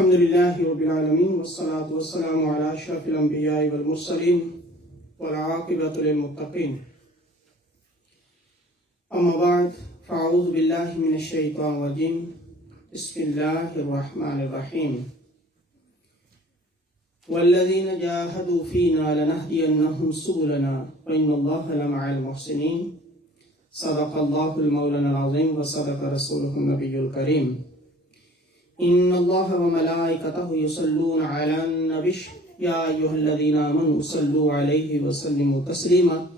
الحمد لله رب العالمين والصلاة والسلام على أشرف الأنبياء والمرسلين والعاقبة للمتقين أما بعد فأعوذ بالله من الشيطان الرجيم بسم الله الرحمن الرحيم والذين جاهدوا فينا لنهدينهم سبلنا وإن الله لمع المحسنين صدق الله المولانا العظيم وصدق رسوله النبي الكريم إن الله وملائكته يصلون على النبي يا أيها الذين آمنوا صلوا عليه وسلموا تسليما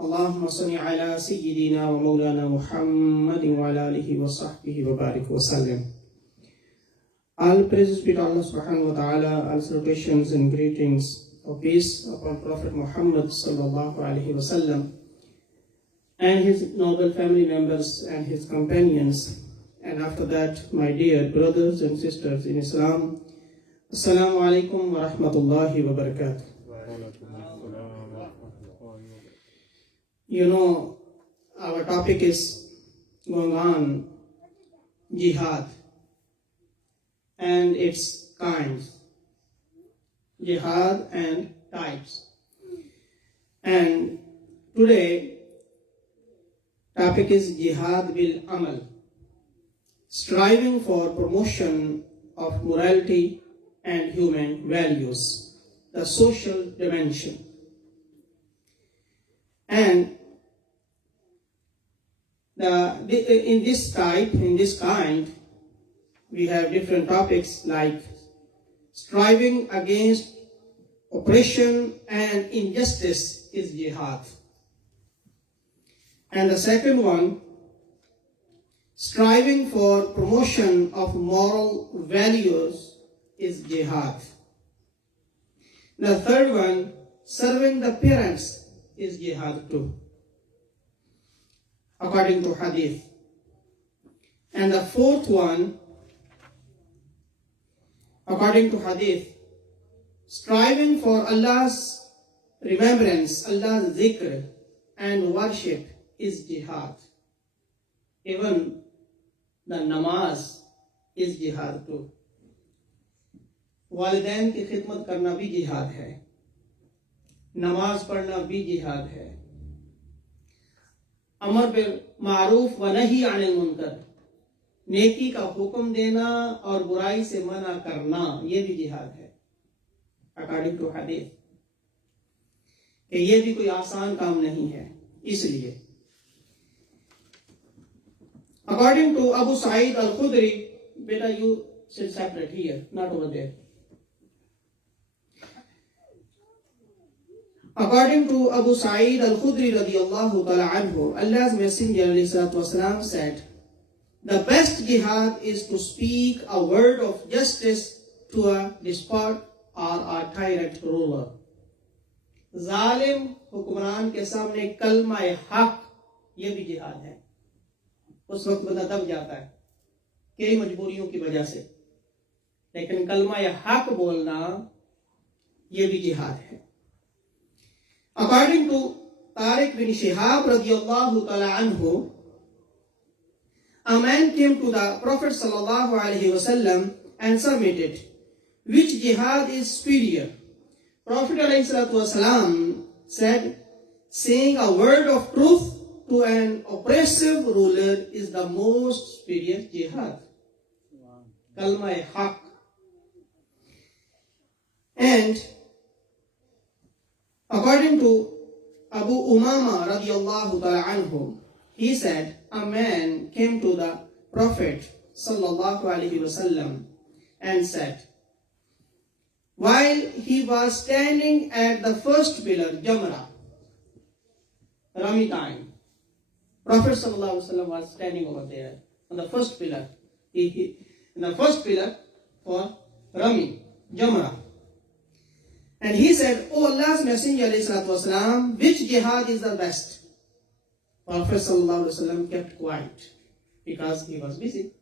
اللهم صل على سيدنا ومولانا محمد وعلى آله وصحبه وبارك وسلم. All praises be to Allah subhanahu wa ta'ala, all salutations and greetings of peace upon Prophet Muhammad sallallahu alaihi wasallam and his noble family members and his companions. And after that, my dear brothers and sisters in Islam, Assalamu alaikum wa rahmatullahi wa barakatuh. You know, our topic is going on jihad and its kinds. Jihad and types. And today, topic is jihad bil amal. Striving for promotion of morality and human values, the social dimension. And in this kind, we have different topics like striving against oppression and injustice is jihad. And the second one, striving for promotion of moral values is jihad. The third one, serving the parents is jihad too, according to hadith. And the fourth one, according to hadith, striving for Allah's remembrance, Allah's zikr and worship is jihad. Even the namaz is jihad too. वालिदैन की खिदमत करना भी जिहाद है, नमाज पढ़ना भी जिहाद है, अमर बिल मारूफ व नही अनिल मुनकर, नेकी का हुक्म देना और बुराई से मना करना, ये भी जिहाद है अकॉर्डिंग टू हदीस। कि ये भी कोई आसान काम नहीं है। इसलिए according to Abu Sa'id al-Khudri, beta you sit separate here, not over there. According to Abu Sa'id al-Khudri radiyallahu ta'ala anhu, Allah's Messenger alayhi salatu wasalam said, the best jihad is to speak a word of justice to a despot or a tyrant ruler. जालिम हुक्मरान के सामने कलमा हक, ये भी जिहाद है। उस वक्त बंदा दब जाता है कई मजबूरियों की वजह से, लेकिन कलमा या हक बोलना ये भी जिहाद है। अकॉर्डिंग टू तारिक बिन शिहाब रदियल्लाहु ताला अन्हु, a man came to the Prophet sallallahu alaihi wasallam and submitted, which jihad is superior? Prophet alayhi salatu wasalam said, saying a word of truth to an oppressive ruler is the most superior jihad. Kalma haq. And according to Abu Umama radiyallahu ta'ala anhu, he said, a man came to the Prophet sallallahu alaihi wasallam and said, while he was standing at the first pillar, Jamra, Rami time, Prophet sallallahu alaihi wasallam was standing over there on the first pillar. In the first pillar for Rami, Jamra. And he said, O Allah's Messenger alayhi salatu wasalam, which jihad is the best? Prophet sallallahu alaihi wasallam kept quiet because he was busy.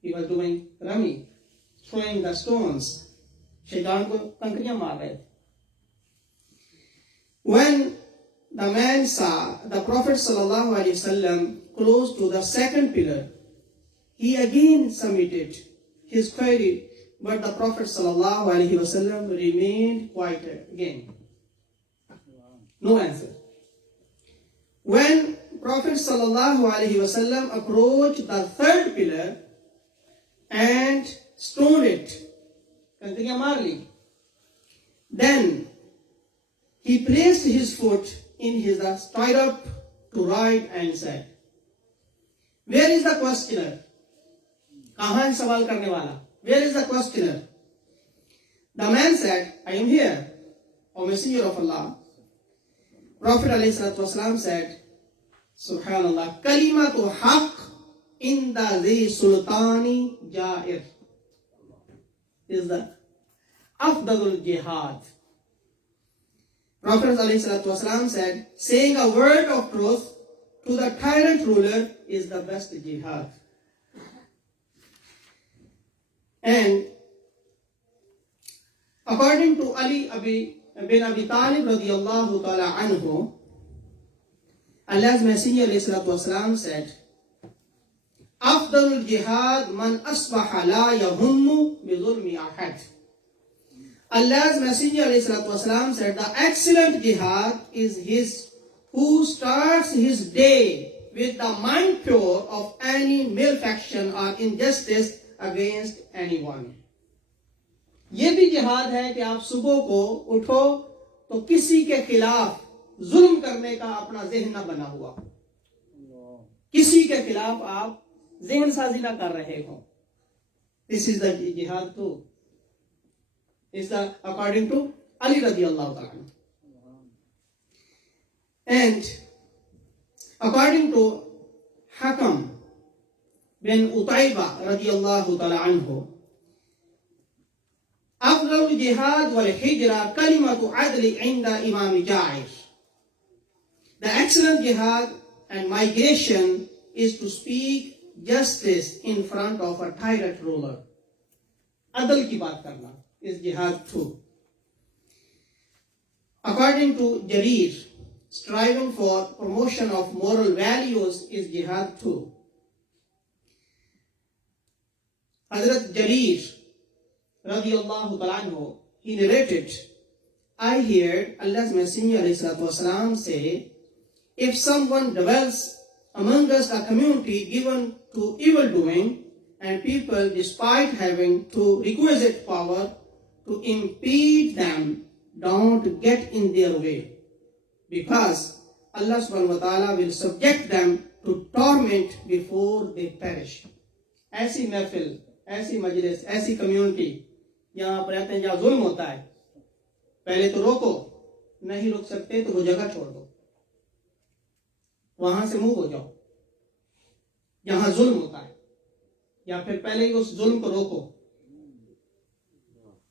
He was doing Rami, throwing the stones. शैतान को कंकरियां मार रहे थे। When the man saw the Prophet sallallahu alaihi wasallam close to the second pillar, he again submitted his query but the Prophet ﷺ remained quiet again. No answer. When Prophet ﷺ approached the third pillar and stoned it, then he placed his foot in his stirrup to ride and said, "Where is the questioner?" कहाँ है सवाल करने वाला? Where is the questioner? The man said, "I am here, O Messenger of Allah." Prophet ﷺ said, Subhanallah, kalimatu haq inda zi sultani jair is the afdalul jihad. Prophet ﷺ said, saying a word of truth to the tyrant ruler is the best jihad. And according to Ali bin Abi Talib radiyallahu ta'ala anhu, Allah's Messenger ﷺ said, Afdalul jihad man asbaha la yahummu bi zulmi ahad. Allah's Messenger ﷺ said, the excellent jihad is his who starts his day with the mind pure of any malfaction or injustice against anyone. ये भी जिहाद है कि आप सुबह को उठो तो किसी के खिलाफ जुल्म करने का अपना जहन न बना हुआ, किसी के खिलाफ आप जहन साजी ना कर रहे हो. This is the jihad too. Is the according to Ali radiyallahu ta'ala. And according to Hakam bin Utayba radiyallahu ta'ala anhu, أفضل الجهاد والهجرة كلمة عدل عند إمام جائر. The excellent jihad and migration is to speak justice in front of a tyrant ruler. Adl की बात करना is jihad too. According to Jarir, striving for promotion of moral values is jihad too. Hazrat Jarir radiyallahu ta'ala anhu, he narrated, I heard Allah's Messenger ﷺ say, if someone dwells among us a community given to evil doing, and people, despite having to requisite power to impede them, don't get in their way, because Allah subhanahu wa ta'ala will subject them to torment before they perish. ऐसी महफिल, ऐसी मजलिस, ऐसी community यहाँ पर रहते हैं जहाँ जुल्म होता है, पहले तो रोको, नहीं रुक सकते तो वो जगह छोड़ दो, वहां से मूव हो जाओ. जहां जुल्म होता है या फिर पहले ही उस जुल्म को रोको.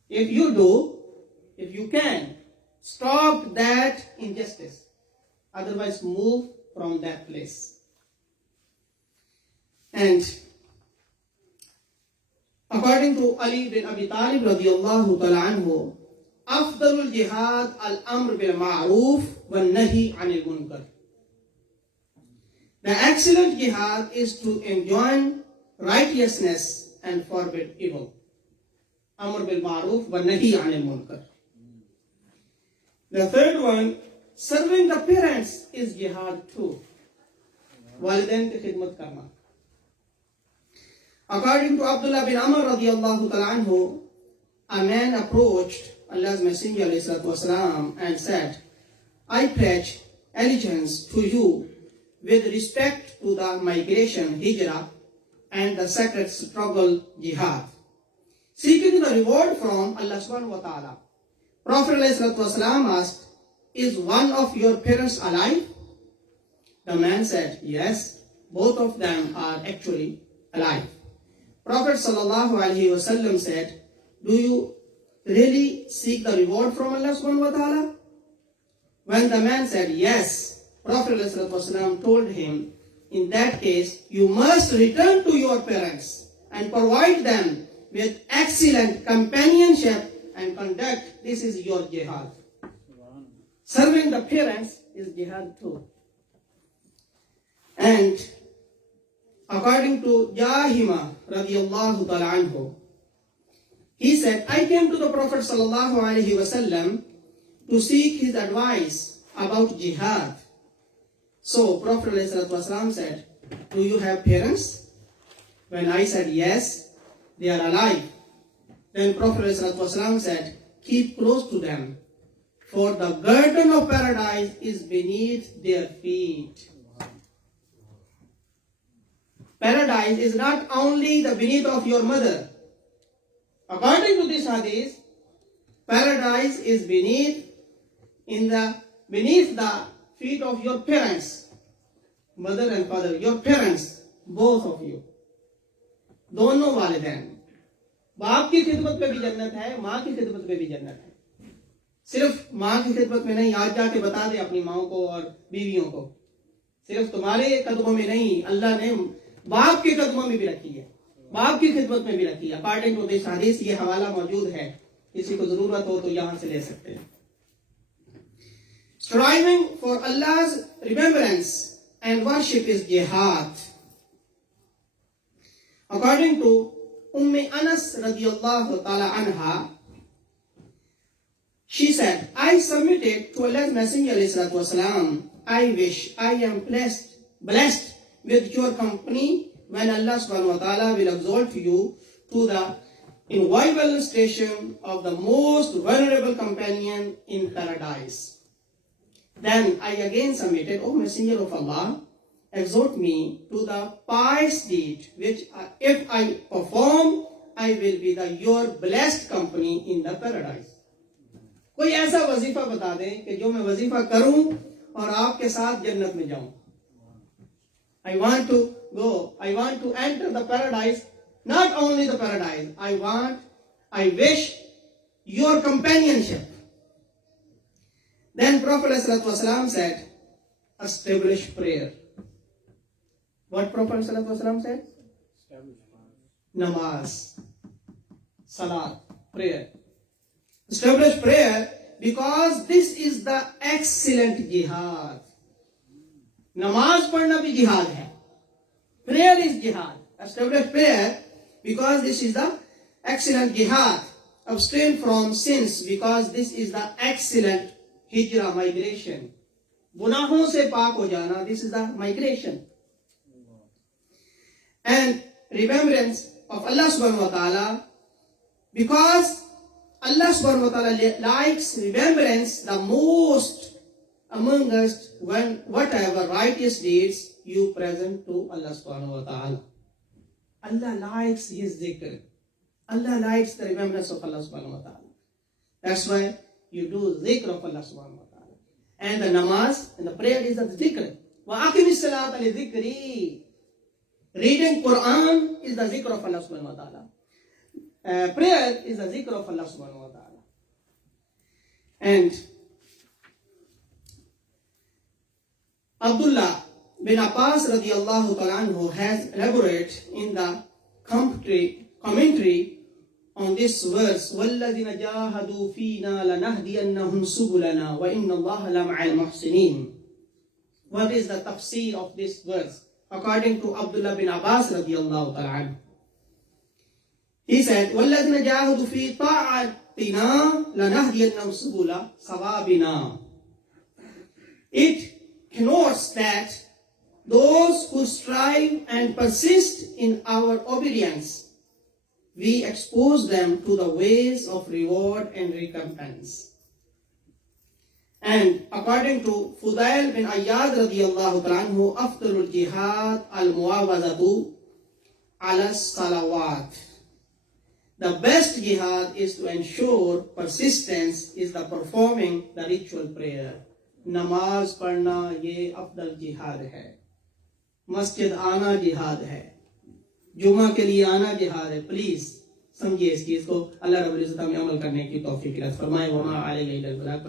If you can stop that injustice, otherwise move from that place. And according to Ali bin Abi Talib radiyallahu ta'ala anhu, afdalul jihad al-amr bil ma'ruf wal nahi anil munkar. The excellent jihad is to enjoin righteousness and forbid evil. Amr bil ma'ruf wal nahi anil munkar. The third one, serving the parents is jihad too. Walidain ki khidmat karna. According to Abdullah bin Amr radiyallahu ta'ala anhu, a man approached Allah's Messenger ﷺ and said, I pledge allegiance to you with respect to the migration, hijrah, and the sacred struggle, jihad, seeking the reward from Allah subhanahu wa ta'ala. Prophet ﷺ asked, is one of your parents alive? The man said, yes, both of them are actually alive. Prophet ﷺ said, do you really seek the reward from Allah subhanahu wa ta'ala? When the man said yes, Prophet ﷺ told him, in that case, you must return to your parents and provide them with excellent companionship and conduct. This is your jihad. Serving the parents is jihad too. And according to Jahima radiyallahu ta'ala anhu, He said, I came to the Prophet sallallahu alaihi wasallam to seek his advice about jihad. So Prophet ﷺ said, do you have parents? When I said yes, they are alive. Then Prophet ﷺ said, keep close to them, for the garden of paradise is beneath their feet. Paradise is not only the beneath of your mother. According to this hadith, paradise is beneath the feet of your parents, mother and father, your parents, both of you. दोनों वालिदैन, बाप की खिदमत में भी जन्नत है, माँ की खिदमत में भी जन्नत है. सिर्फ माँ की खिदमत में नहीं, आज जाके बता दे अपनी माँ को और बीवियों को, सिर्फ तुम्हारे कदमों में नहीं, अल्लाह ने बाप के कदमों में भी रखी है, बाप की खिदमत में भी रखी है. अकॉर्डिंग टू दिस हदीस ये हवाला मौजूद है, किसी को जरूरत हो तो यहाँ से ले सकते हैं. Striving for Allah's remembrance and worship is jihad. According to Anas radiyallahu ta'ala anha, she said, I submitted to Allah's Messenger ﷺ, I wish I am blessed with your company when Allah subhanahu wa ta'ala will exalt you to the inviolable station of the most vulnerable companion in paradise. Then I again submitted, O Messenger of Allah, exhort me to the pious deed, which if I perform, I will be your blessed company in the paradise. कोई ऐसा वजीफा बता दें कि जो मैं वजीफा करूं और आपके साथ जन्नत में जाऊं. I want to enter the paradise, not only the paradise, I wish your companionship. Then Prophet ﷺ said, establish prayer. What Prophet ﷺ said? Namaz, salat, prayer. Establish prayer because this is the excellent jihad. Namaz padhna bhi jihad hai. Prayer is jihad. Establish prayer because this is the excellent jihad. Abstain from sins because this is the excellent hijrah, migration. Gunahon se paak ho jana, this is the migration. And remembrance of Allah subhanahu wa ta'ala, because Allah subhanahu wa ta'ala likes remembrance the most among us when whatever righteous deeds you present to Allah subhanahu wa ta'ala. Allah likes his zikr. Allah likes the remembrance of Allah subhanahu wa ta'ala. That's why you do zikr of Allah subhanahu wa ta'ala. And the namaz and the prayer is the zikr. Wa aqimis salata li zikri. Reading Quran is the zikr of Allah subhanahu wa ta'ala. Prayer is the zikr of Allah subhanahu wa ta'ala. And Abdullah bin Abbas radiyallahu ta'ala anhu has elaborated in the commentary on this verse, وَالَّذِينَ جَاهَدُوا فِينَا لَنَهْدِيَنَّهُمْ سُبُلَنَا وَإِنَّ اللَّهَ لَمَعَ الْمُحْسِنِينَ. What is the tafsir of this verse? According to Abdullah bin Abbas radiyallahu ta'ala anhu, he said, وَالَّذِينَ جَاهَدُوا فِي طَاعَتِنَا لَنَهْدِيَنَّهُمْ سُبُلَ صَوَابِنَا. It connotes that those who strive and persist in our obedience, we expose them to the ways of reward and recompense. And according to Fudail bin Ayyad radiyallahu ta'ala anhu, afdalul jihad al-muawazatu ala salawat. The best jihad is to ensure persistence is the performing the ritual prayer. Namaz padhna ye afdal jihad hai. Masjid आना जिहाद है, जुमा के लिए आना जिहाद है. Please समझिए इस चीज को. अल्लाह रब्बुल इज्जत हमें अमल करने की तौफीक अता फरमाए. वमा अलैना इल्लल बलाग.